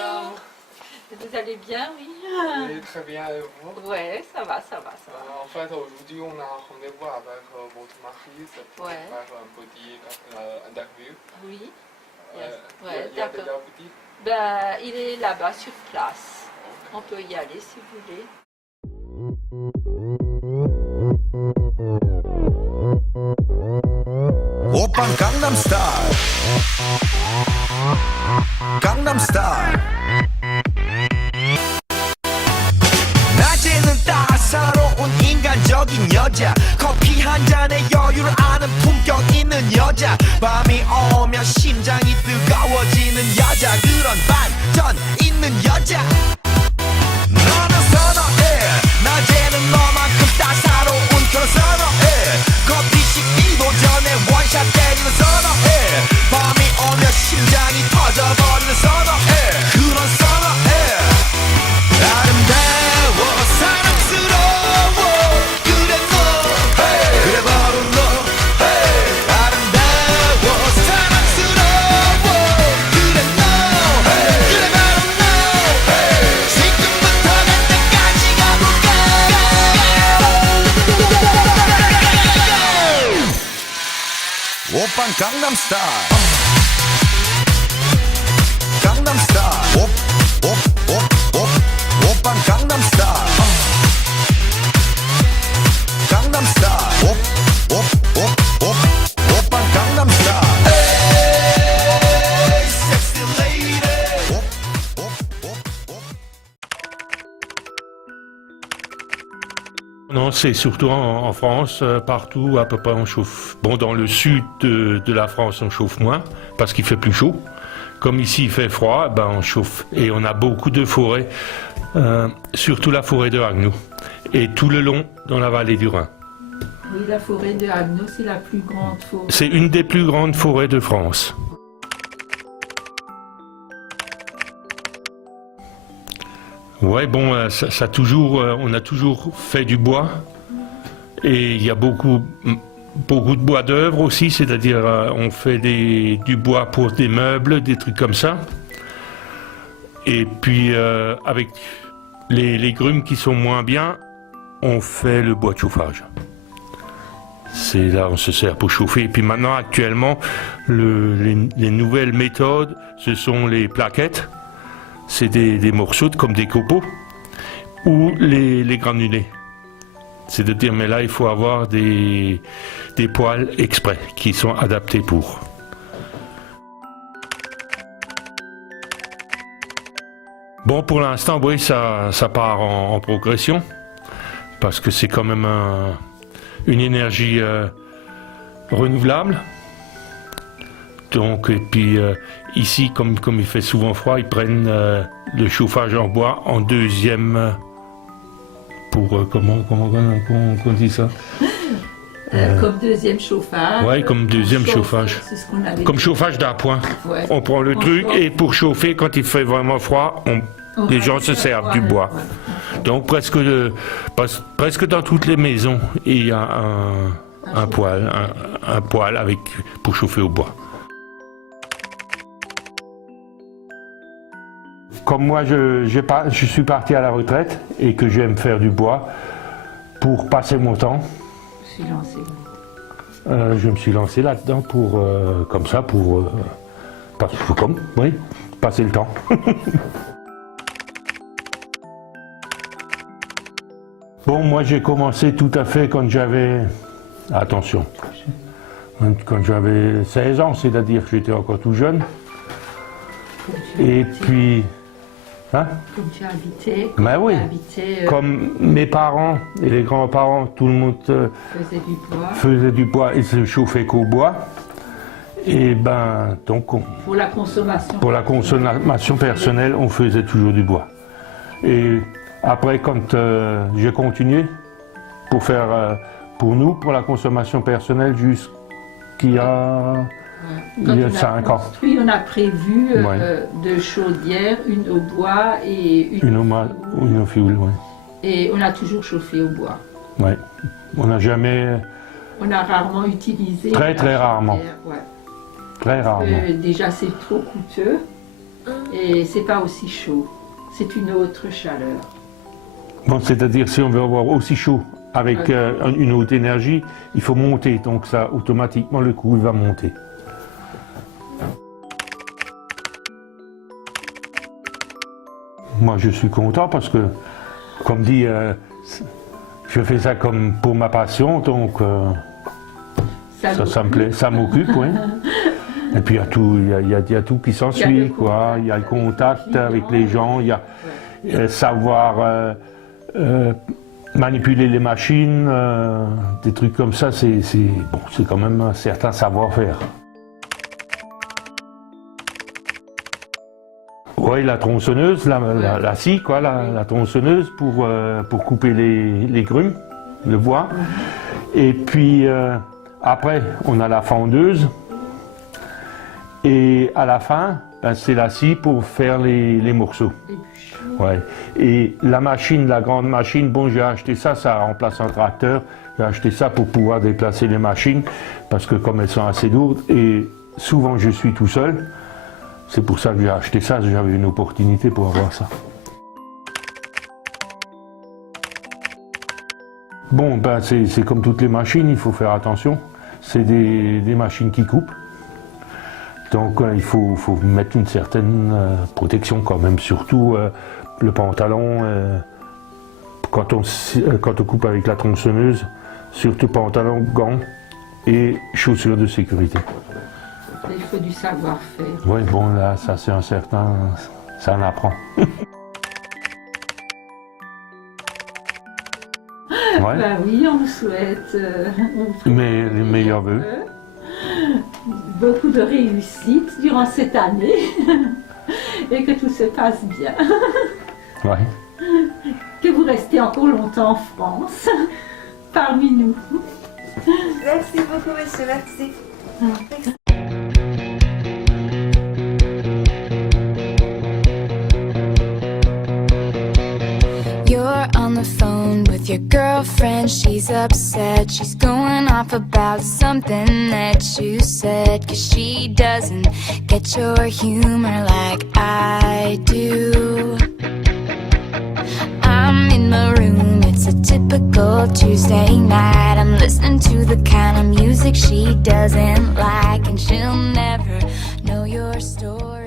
Bonjour. Vous allez bien, oui? Oui, très bien, et vous? Ouais, ça va. En fait, aujourd'hui, on a un rendez-vous avec votre mari, c'est pour Ouais. faire un petit interview. Oui. Il Ouais, y a d'accord. déjà petit. Ben, il est là-bas sur place. On peut y aller si vous voulez. 오빤 강남스타일 강남스타일 낮에는 따사로운 인간적인 여자 커피 한 잔에 여유를 아는 품격 있는 여자 밤이 오면 심장이 뜨거워지는 여자 그런 반전 있는 여자 너는 선호해 낮에는 너만큼 따사로운 그런 선호해 커피 식기도 전에 원샷 때리는 선호해 밤이 오면 심장이 터져버리는 선호해 그런 선호해 아름다워 사랑스러워 그래 너 그래 바로 너 아름다워 사랑스러워 그래 너 그래 바로 너 지금부터 갈 때까지 가볼까 오빤 강남스타일 강남스타일 오빤 강남스타일 강남스타일 오빤 강남스타일 Hey, sexy lady Non, c'est surtout en France, partout, à peu près on chauffe. Bon, dans le sud de la France, on chauffe moins, parce qu'il fait plus chaud. Comme ici, il fait froid, ben on chauffe. Et on a beaucoup de forêts, surtout la forêt de Haguenau. Et tout le long dans la vallée du Rhin. Oui, la forêt de Haguenau, c'est la plus grande forêt. C'est une des plus grandes forêts de France. Ouais, bon, on a toujours fait du bois. Et il y a beaucoup de bois d'œuvre aussi, c'est-à-dire on fait du bois pour des meubles, des trucs comme ça. Et puis avec les grumes qui sont moins bien, on fait le bois de chauffage. C'est là on se sert pour chauffer. Et puis maintenant, actuellement, les nouvelles méthodes, ce sont les plaquettes. C'est des morceaux comme des copeaux ou les granulés. C'est de dire, mais là, il faut avoir des poêles exprès qui sont adaptés pour. Bon, pour l'instant, oui, ça part en progression parce que c'est quand même une énergie renouvelable. Donc, et puis ici, comme il fait souvent froid, ils prennent le chauffage en bois en deuxième. Pour comment on dit ça Comme deuxième chauffage. Oui, comme deuxième chauffage. C'est ce qu'on avait Comme dit. chauffage d'appoint. Ouais. On prend le truc chauffe. et pour chauffer, quand il fait vraiment froid, les gens se servent du bois. Ouais. Donc presque dans toutes les maisons, il y a un poêle pour chauffer au bois. Comme moi, je suis parti à la retraite et que j'aime faire du bois pour passer mon temps, Je suis lancée. je me suis lancé là-dedans pour passer le temps. Bon, moi j'ai commencé tout à fait quand j'avais 16 ans, c'est-à-dire que j'étais encore tout jeune. Et puis... Hein? Comme tu as habité. Ben oui, habité, comme mes parents et les grands-parents, tout le monde faisait du bois et se chauffait qu'au bois. Et ben donc pour la consommation. Pour la consommation personnelle, on faisait toujours du bois. Et après, quand j'ai continué pour faire pour nous, pour la consommation personnelle, jusqu'il y a... Quand il y a 5 ans. On a prévu deux chaudières, une au bois et une au fioul. Ouais. Et on a toujours chauffé au bois. Ouais. On a rarement utilisé. Très rarement. Ouais. Très rarement. Déjà c'est trop coûteux. Et c'est pas aussi chaud. C'est une autre chaleur. Bon, c'est-à-dire si on veut avoir aussi chaud avec une haute énergie, il faut monter, donc ça automatiquement le coût va monter. Moi je suis content parce que, comme dit, je fais ça comme pour ma passion, donc ça me plaît, ça m'occupe, oui. Et puis il y a tout qui s'ensuit, quoi. Il y a le contact avec les gens, il y a savoir manipuler les machines, des trucs comme ça, c'est quand même un certain savoir-faire. Oui, la tronçonneuse, la scie, quoi, la tronçonneuse pour couper les grumes, le bois. Et puis après, on a la fendeuse. Et à la fin, ben, c'est la scie pour faire les morceaux. Ouais. Et la machine, la grande machine, bon, j'ai acheté ça remplace un tracteur. J'ai acheté ça pour pouvoir déplacer les machines, parce que comme elles sont assez lourdes, et souvent je suis tout seul, c'est pour ça que j'ai acheté ça, j'avais une opportunité pour avoir ça. Bon, ben c'est comme toutes les machines, il faut faire attention. C'est des machines qui coupent. Donc il faut mettre une certaine protection quand même, surtout le pantalon, quand on coupe avec la tronçonneuse, surtout pantalon, gants et chaussures de sécurité. Il faut du savoir-faire. Oui, bon là, ça c'est un certain, ça en apprend. Ouais. Ben oui, on vous souhaite Mais les meilleurs vœux. Beaucoup de réussite durant cette année et que tout se passe bien. Ouais. Que vous restez encore longtemps en France, parmi nous. Merci beaucoup, monsieur, merci. You're on the phone with your girlfriend, she's upset. She's going off about something that you said, 'cause she doesn't get your humor like I do. I'm in my room, it's a typical Tuesday night. I'm listening to the kind of music she doesn't like, and she'll never know your story.